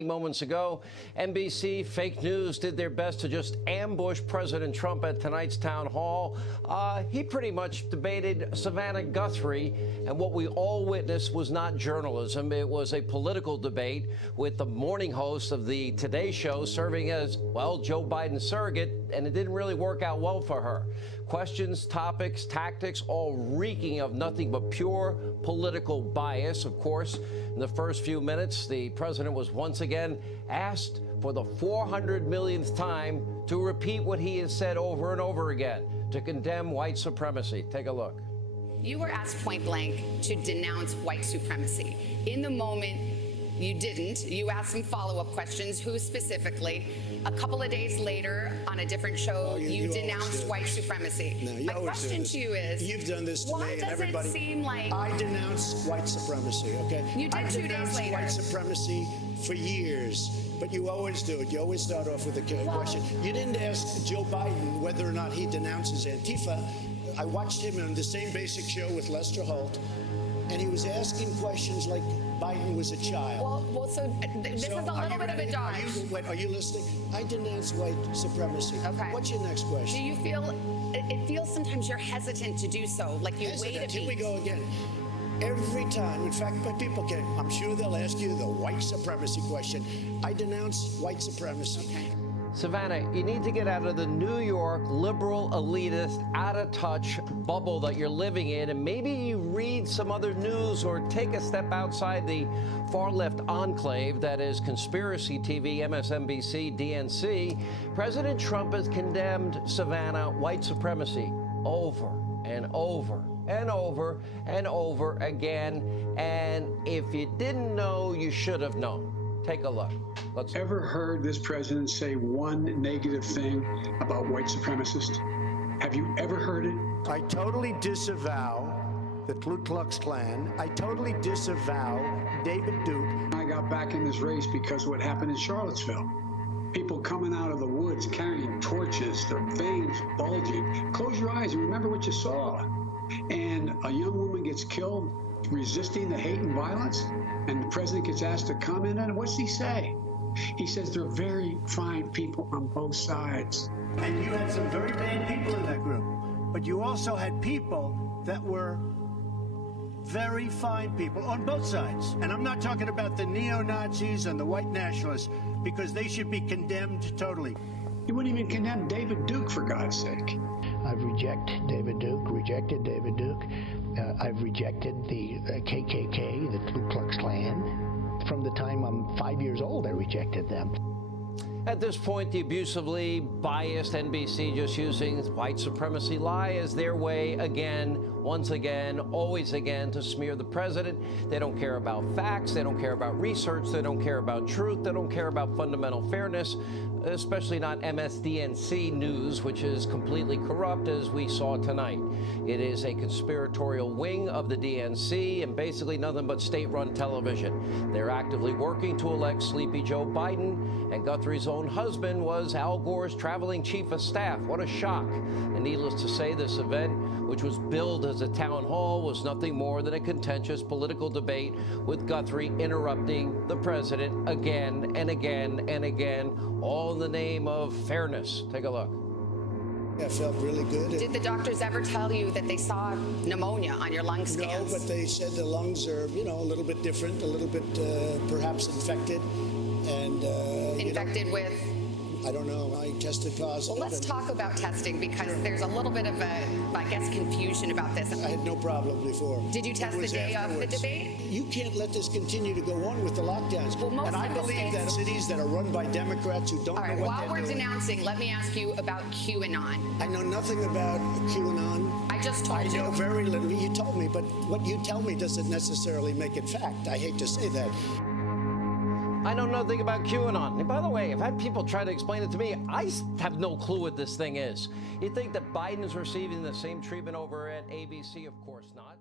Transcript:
Moments ago, NBC Fake News did their best to just ambush President Trump at tonight's town hall. He pretty much debated Savannah Guthrie, and what we all witnessed was not journalism. It was a political debate with the morning host of the Today Show serving as, well, Joe Biden's surrogate, and it didn't really work out well for her. Questions, topics, tactics, all reeking of nothing but pure political bias. Of course, in the first few minutes, the president was once again asked for the 400 millionth time to repeat what he has said over and over again, to condemn white supremacy. Take a look. You were asked point blank to denounce white supremacy. In the moment, you didn't. You asked some follow-up questions. Who specifically? A couple of days later, on a different show, you denounced white supremacy. No, my question to you is, you've done this to me and everybody. Why does it seem like I denounce white supremacy? Okay, you did 2 days later. White supremacy for years, but you always do it. You always start off with a question. You didn't ask Joe Biden whether or not he denounces Antifa. I watched him on the same basic show with Lester Holt, and he was asking questions like Biden was a child. Well, so this is a little bit of a dodge. Are you listening? I denounce white supremacy. Okay. What's your next question? Do you feel, it feels sometimes you're hesitant to do so, like you wait a beat. Here we go again. Every time, in fact, people can, I'm sure they'll ask you the white supremacy question. I denounce white supremacy. Okay. Savannah, you need to get out of the New York liberal, elitist, out-of-touch bubble that you're living in, and maybe you read some other news or take a step outside the far-left enclave that is conspiracy TV, MSNBC, DNC. President Trump has condemned, Savannah, white supremacy over and over and over and over again, and if you didn't know, you should have known. Take a look. Let's ever heard this president say one negative thing about white supremacists? Have you ever heard it? I totally disavow the Ku Klux Klan. I totally disavow David Duke. I got back in this race because of what happened in Charlottesville. People coming out of the woods carrying torches, their veins bulging. Close your eyes and remember what you saw. And a young woman gets killed resisting the hate and violence, and the president gets asked to comment on it. What's he say? He says they're very fine people on both sides. And you had some very bad people in that group, but you also had people that were very fine people on both sides. And I'm not talking about the neo-Nazis and the white nationalists, because they should be condemned totally. You wouldn't even condemn David Duke, for God's sake. I've rejected David Duke. I've rejected the KKK, the Ku Klux Klan. From the time I'm 5 years old, I rejected them. At this point, the abusively biased NBC just using white supremacy lie as their way again, once again, always again, to smear the president. They don't care about facts. They don't care about research. They don't care about truth. They don't care about fundamental fairness, especially not MSDNC news, which is completely corrupt, as we saw tonight. It is a conspiratorial wing of the DNC and basically nothing but state-run television. They're actively working to elect Sleepy Joe Biden, and Guthrie's own husband was Al Gore's traveling chief of staff. What a shock. And needless to say, this event, which was billed as a town hall, was nothing more than a contentious political debate with Guthrie interrupting the president again and again and again, all in the name of fairness. Take a look. I felt really good. Did the doctors ever tell you that they saw pneumonia on your lung scans? No, but they said the lungs are, a little bit different, a little bit perhaps infected. And infected with? I don't know. I tested positive. Well, let's talk about testing, because there's a little bit of confusion about this. I had no problem before. Did you test the day of the debate? You can't let this continue to go on with the lockdowns. Well, most and I of the believe that cities that are run by Democrats who don't know what they're doing. While we're denouncing, let me ask you about QAnon. I know nothing about QAnon. I just told you. I know very little. You told me, but what you tell me doesn't necessarily make it fact. I hate to say that. I know nothing about QAnon. And by the way, I've had people try to explain it to me. I have no clue what this thing is. You think that Biden is receiving the same treatment over at ABC? Of course not.